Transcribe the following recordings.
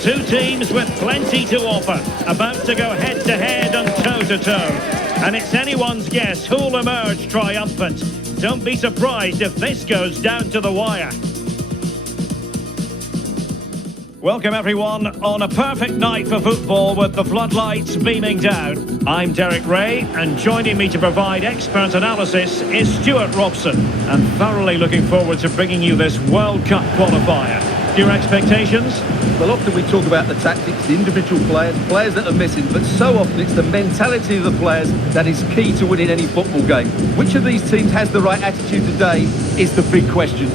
Two teams with plenty to offer, about to go head-to-head and toe-to-toe. And it's anyone's guess who'll emerge triumphant. Don't be surprised if this goes down to the wire. Welcome everyone on a perfect night for football with the floodlights beaming down. I'm Derek Ray, and joining me to provide expert analysis is Stuart Robson. And thoroughly looking forward to bringing you this World Cup qualifier. Your expectations? Well, often we talk about the tactics, the individual players that are missing, but so often it's the mentality of the players that is key to winning any football game. Which of these teams has the right attitude today is the big question.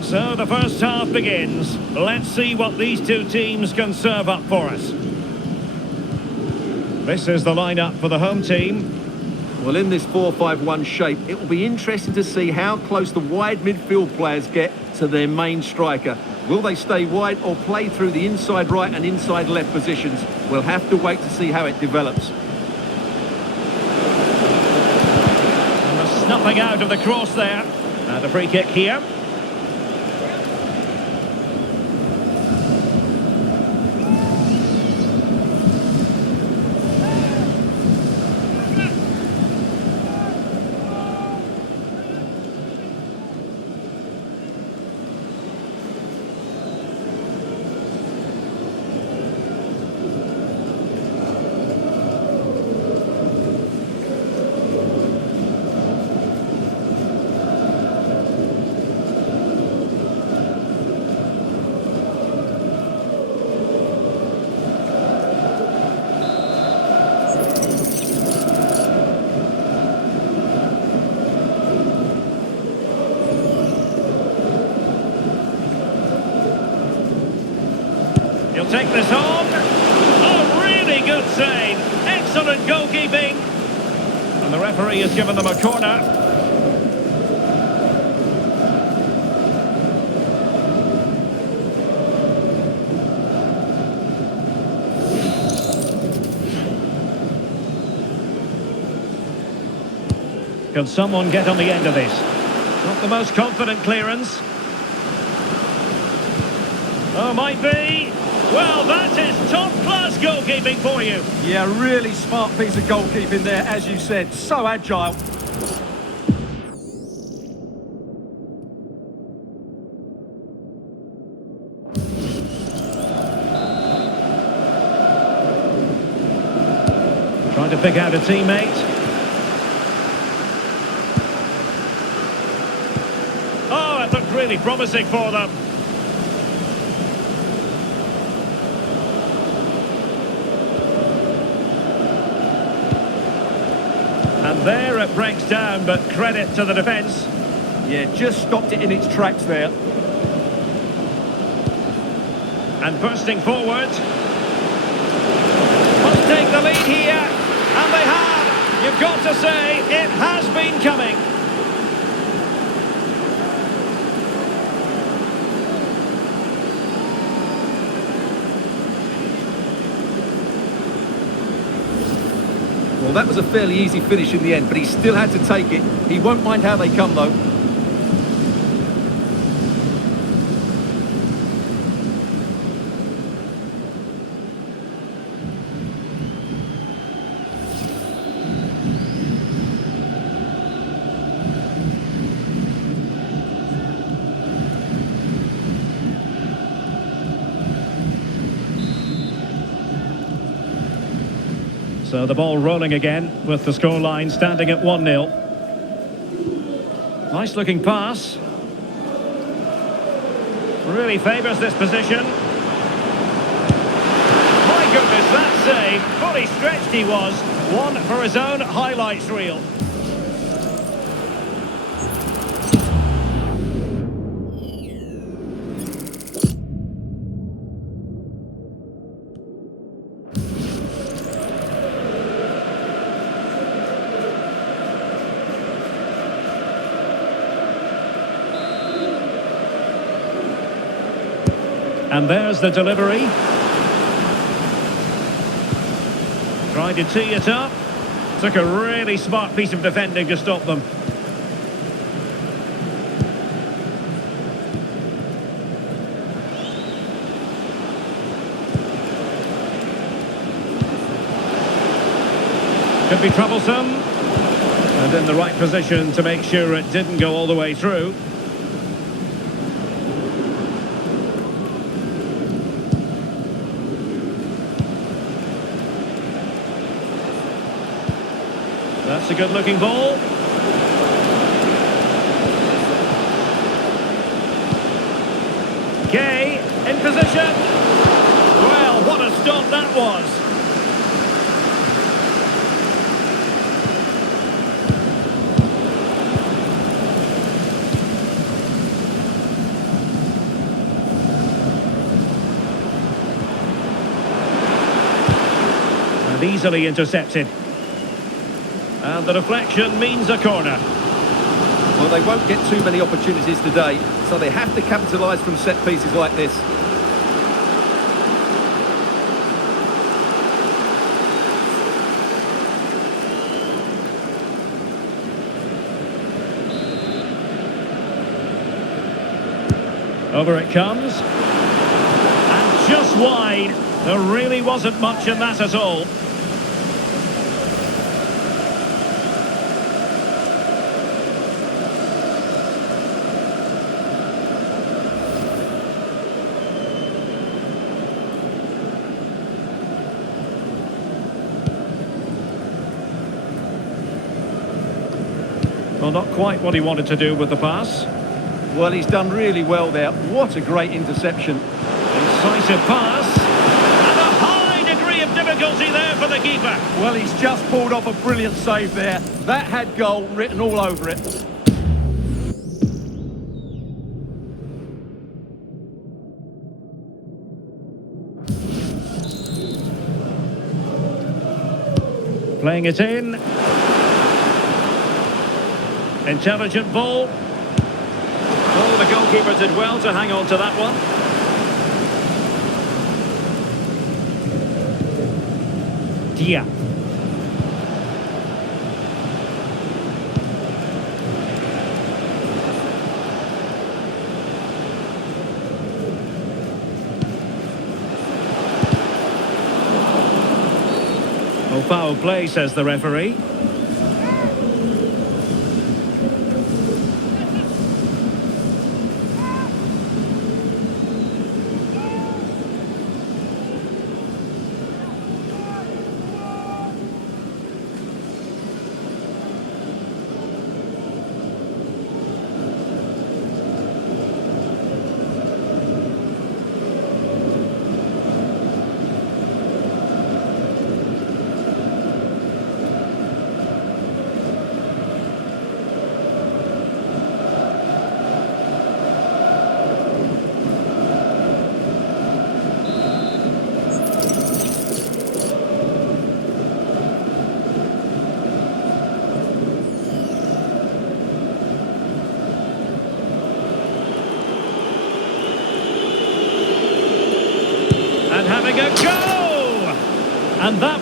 So the first half begins. Let's see what these two teams can serve up for us. This is the lineup for the home team. Well, in this 4-5-1 shape, it will be interesting to see how close the wide midfield players get to their main striker. Will they stay wide or play through the inside right and inside left positions? We'll have to wait to see how it develops. And the snuffing out of the cross there. And a free kick here. He'll take this on. Oh, really good save. Excellent goalkeeping. And the referee has given them a corner. Can someone get on the end of this? Not the most confident clearance. Oh, might be. Well, that is top-class goalkeeping for you. Yeah, really smart piece of goalkeeping there, as you said. So agile. Trying to pick out a teammate. Oh, it looked really promising for them. And there it breaks down, but credit to the defence. Yeah, just stopped it in its tracks there. And bursting forward. Must take the lead here. And they have. You've got to say, it has been coming. that was a fairly easy finish in the end, but he still had to take it. He won't mind how they come, though. So the ball rolling again with the scoreline standing at 1-0. Nice looking pass. Really favours this position. My goodness, that save. Fully stretched he was. One for his own highlights reel. And there's the delivery. Tried to tee it up. Took a really smart piece of defending to stop them. Could be troublesome. And in the right position to make sure it didn't go all the way through. That's a good-looking ball. Gay in position. Well, what a stop that was. And easily intercepted. And the deflection means a corner. Well, they won't get too many opportunities today, so they have to capitalise from set pieces like this. Over it comes. And just wide. There really wasn't much in that at all. Well, not quite what he wanted to do with the pass. Well, he's done really well there. What a great interception. Incisive pass. And a high degree of difficulty there for the keeper. Well, he's just pulled off a brilliant save there. That had goal written all over it. Playing it in. Intelligent ball. Oh, the goalkeeper did well to hang on to that one. Dia. Oh, foul play, says the referee.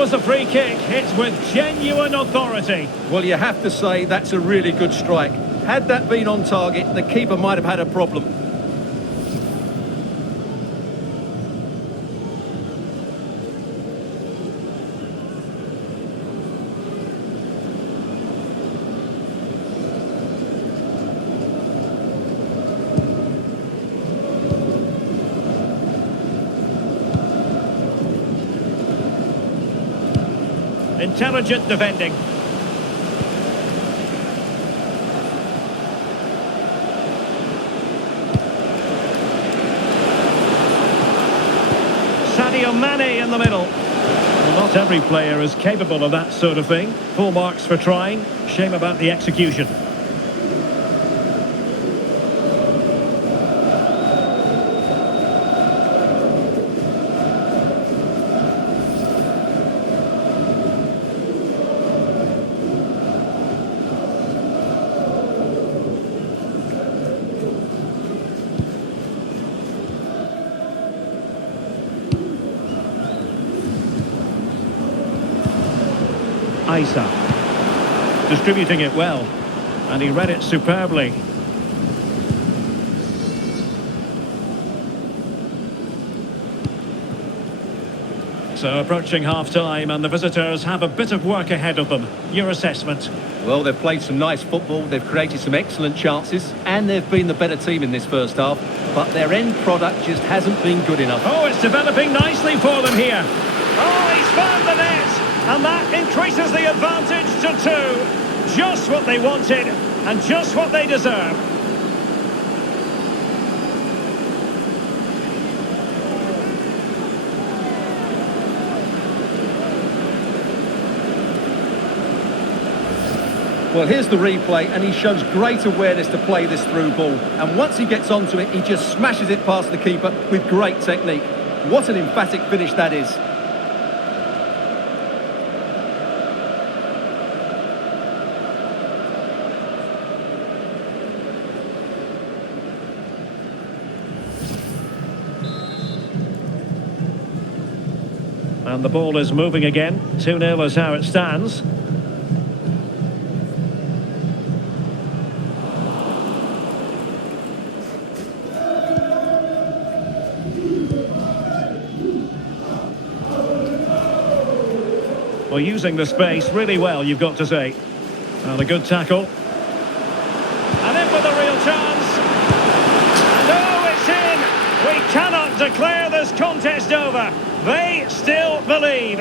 was a free kick, hit with genuine authority. Well, you have to say that's a really good strike. Had that been on target, the keeper might have had a problem. Intelligent defending. Sadio Mane in the middle. Well, not every player is capable of that sort of thing. Full marks for trying. Shame about the execution. Isa, distributing it well, and he read it superbly. So approaching half-time, and the visitors have a bit of work ahead of them. Your assessment? Well, they've played some nice football, they've created some excellent chances, and they've been the better team in this first half, but their end product just hasn't been good enough. Oh, it's developing nicely for them here. Oh, he's found the net! And that increases the advantage to 2. Just what they wanted and just what they deserve. Well, here's the replay, and he shows great awareness to play this through ball. And once he gets onto it, he just smashes it past the keeper with great technique. What an emphatic finish that is. And the ball is moving again. 2-0 is how it stands. Well, using the space really well, you've got to say. And a good tackle. And in with a real chance. And oh, it's in! We cannot declare this contest over. They still believe.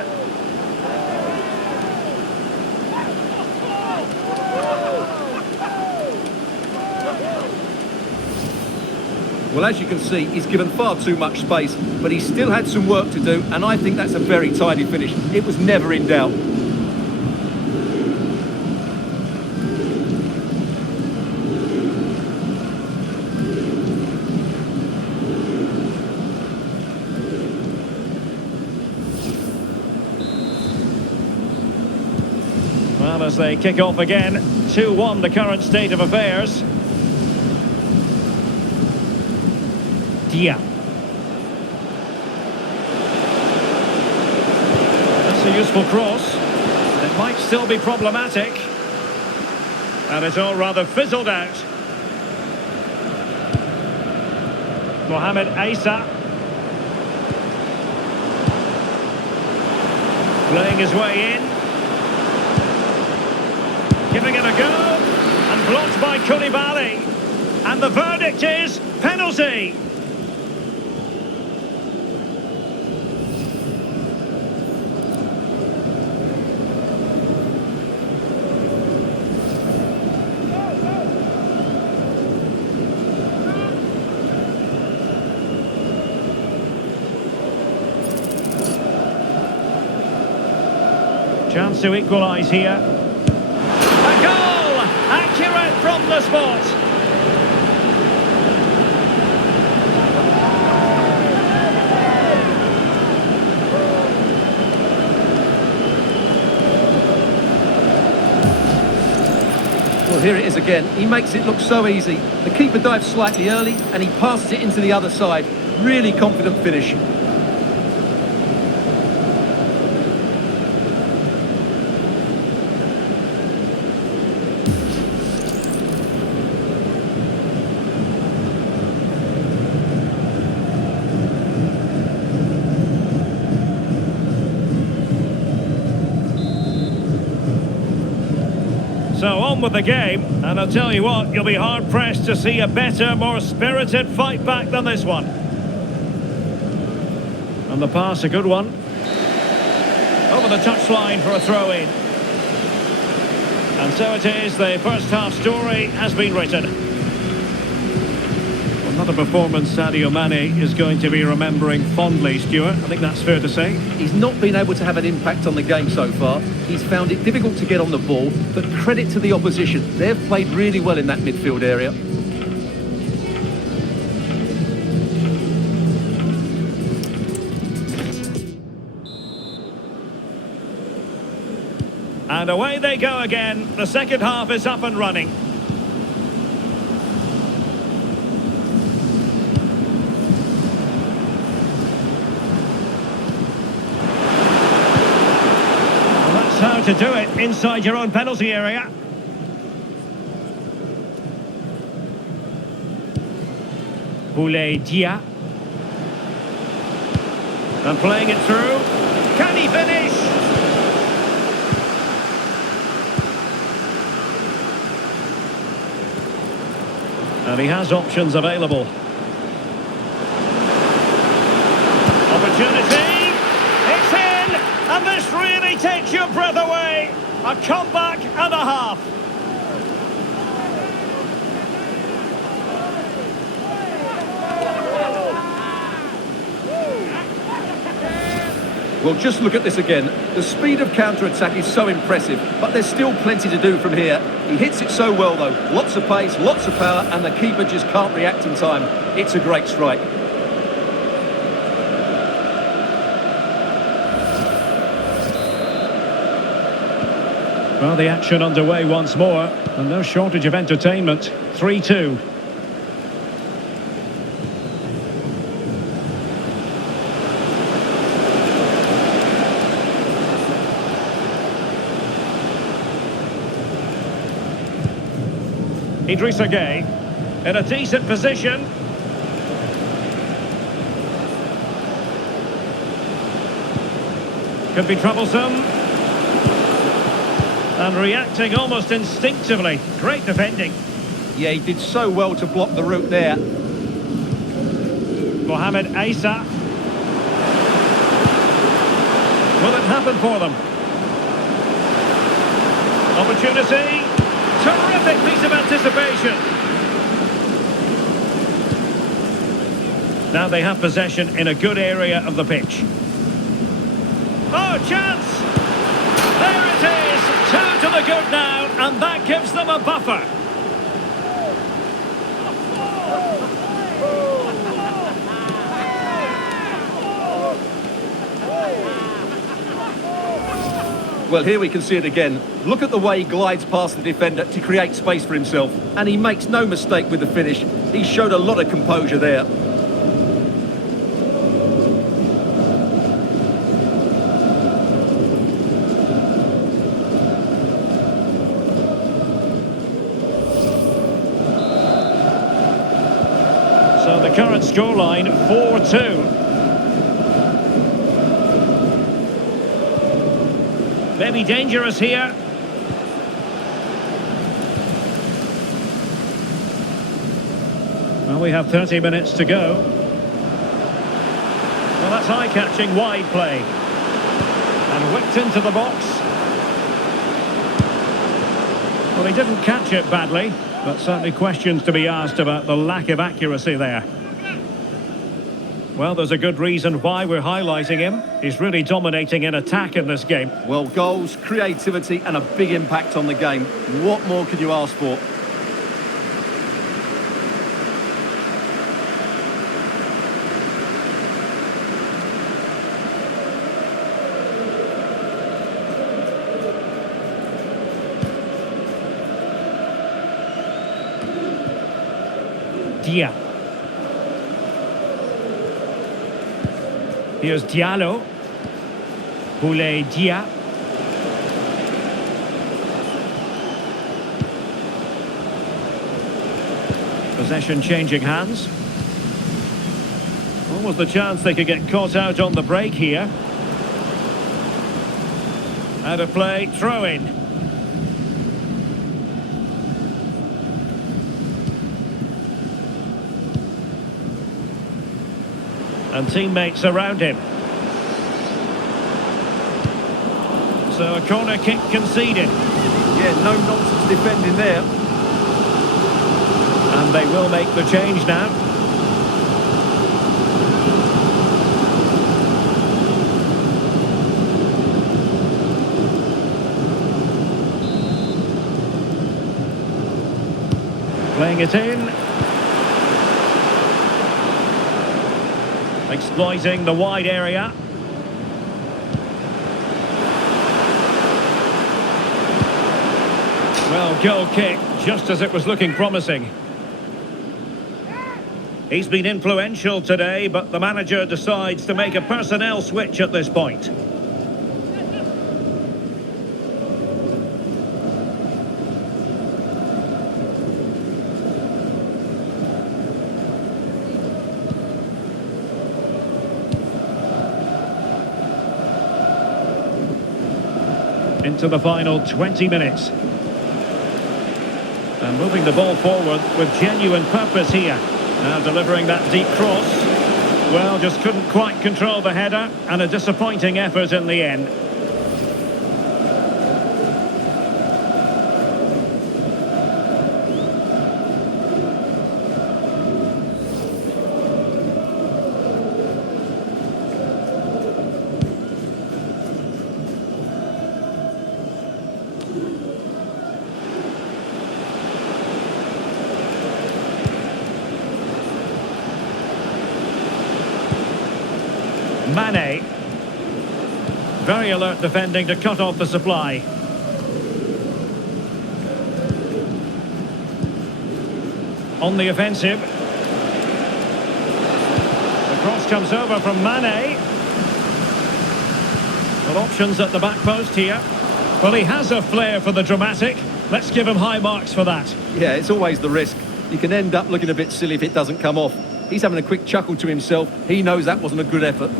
Well, as you can see, he's given far too much space, but he still had some work to do, and I think that's a very tidy finish. It was never in doubt. Well, as they kick off again, 2-1 the current state of affairs. Dia. That's a useful cross. It might still be problematic. And it's all rather fizzled out. Mohamed Isa. Playing his way in. Giving it a go. And blocked by Koulibaly. And the verdict is penalty. Chance to equalise here. A goal! Accurate from the spot. Well, here it is again. He makes it look so easy. The keeper dives slightly early, and he passes it into the other side. Really confident finish. on with the game, and I'll tell you what, you'll be hard-pressed to see a better, more spirited fight back than this one. And the pass, a good one. Over the touchline for a throw-in. And so it is, the first half story has been written. Well, not a performance Sadio Mane is going to be remembering fondly, Stuart. I think that's fair to say. He's not been able to have an impact on the game so far. He's found it difficult to get on the ball, but credit to the opposition. They've played really well in that midfield area. And away they go again. The second half is up and running. Well, that's how to do it inside your own penalty area. Boulaye Dia. And playing it through. Can he finish? And he has options available. Opportunity! It's in! And this really takes your breath away! A comeback and a half. Well, just look at this again. The speed of counter-attack is so impressive, but there's still plenty to do from here. He hits it so well, though. Lots of pace, lots of power, and the keeper just can't react in time. It's a great strike. Well, the action underway once more, and no shortage of entertainment. 3-2. Idrissa Gueye in a decent position. Could be troublesome. And reacting almost instinctively. Great defending. Yeah, he did so well to block the route there. Mohamed Issa. Will it happen for them? Opportunity. Terrific piece of anticipation. Now they have possession in a good area of the pitch. Oh, chance! There it is! 2 to the good now, and that gives them a buffer. Well, here we can see it again. Look at the way he glides past the defender to create space for himself. And he makes no mistake with the finish. He showed a lot of composure there. So the current scoreline, 4-2. Maybe dangerous here. Well, we have 30 minutes to go. Well, that's eye-catching wide play. And whipped into the box. Well, he didn't catch it badly, but certainly questions to be asked about the lack of accuracy there. Well, there's a good reason why we're highlighting him. He's really dominating in attack in this game. Well, goals, creativity and a big impact on the game. What more could you ask for? Dia. Here's Diallo. Boulaye Dia. Possession changing hands. Almost the chance they could get caught out on the break here. Out of play, throw in. and teammates around him. So a corner kick conceded. Yeah, no nonsense defending there. And they will make the change now. Playing it in. Exploiting the wide area. Well, goal kick, just as it was looking promising. He's been influential today, but the manager decides to make a personnel switch at this point. Into the final 20 minutes. And moving the ball forward with genuine purpose here. Now delivering that deep cross. Well, just couldn't quite control the header, and a disappointing effort in the end. Mane. Very alert defending to cut off the supply. On the offensive. The cross comes over from Mane. Well, options at the back post here. Well, he has a flair for the dramatic. Let's give him high marks for that. Yeah, it's always the risk. You can end up looking a bit silly if it doesn't come off. He's having a quick chuckle to himself. He knows that wasn't a good effort.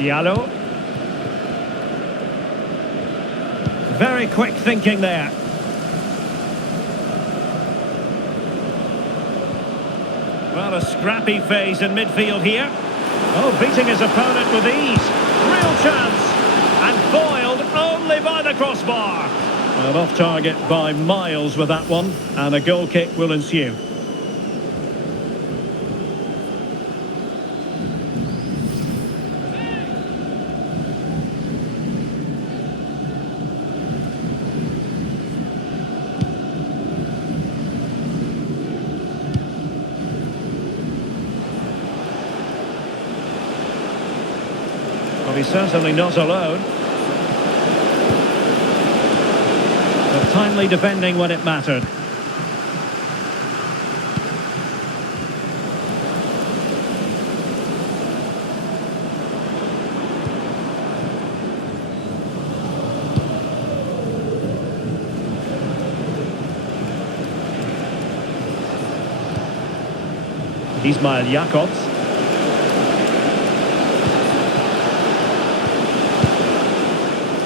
Diallo. Very quick thinking there. Well, a scrappy phase in midfield here. Oh, beating his opponent with ease. Real chance. And foiled only by the crossbar. Well, off target by miles with that one. And a goal kick will ensue. Well, he's certainly not alone. But timely defending when it mattered. Ismail Jakobs.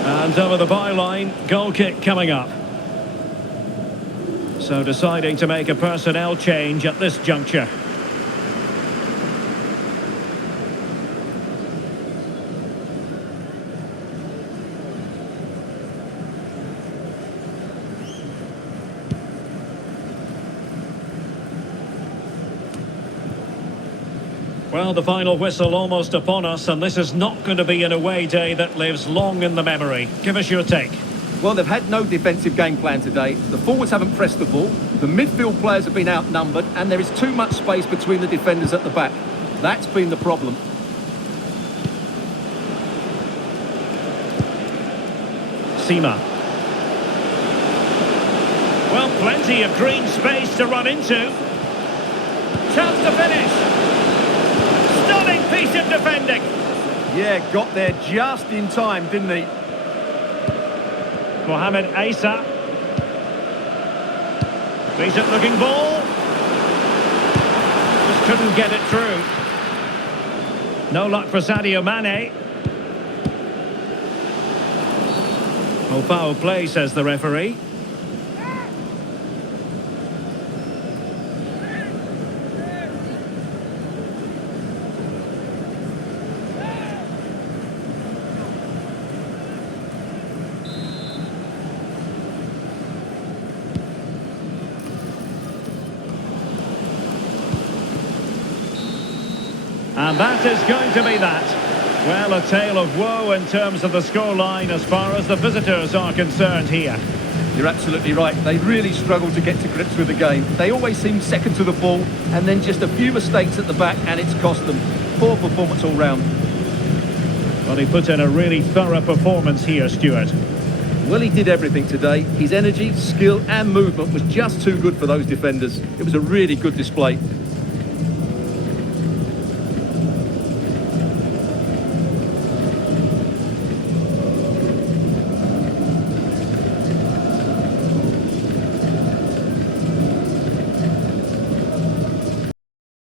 And over the byline, goal kick coming up. So deciding to make a personnel change at this juncture. Well, the final whistle almost upon us, and this is not going to be an away day that lives long in the memory. Give us your take. Well, they've had no defensive game plan today. The forwards haven't pressed the ball. The midfield players have been outnumbered, and there is too much space between the defenders at the back. That's been the problem. Sima. Well, plenty of green space to run into. Chance to finish. Stunning piece of defending. Yeah, got there just in time, didn't he? Mohamed Issa. Decent looking ball. Just couldn't get it through. No luck for Sadio Mane. Oh, foul play, says the referee. And that is going to be that. Well, a tale of woe in terms of the scoreline as far as the visitors are concerned here. You're absolutely right. They really struggle to get to grips with the game. They always seem second to the ball, and then just a few mistakes at the back, and it's cost them. Poor performance all round. Well, he put in a really thorough performance here, Stuart. Well, he did everything today. His energy, skill and movement was just too good for those defenders. It was a really good display.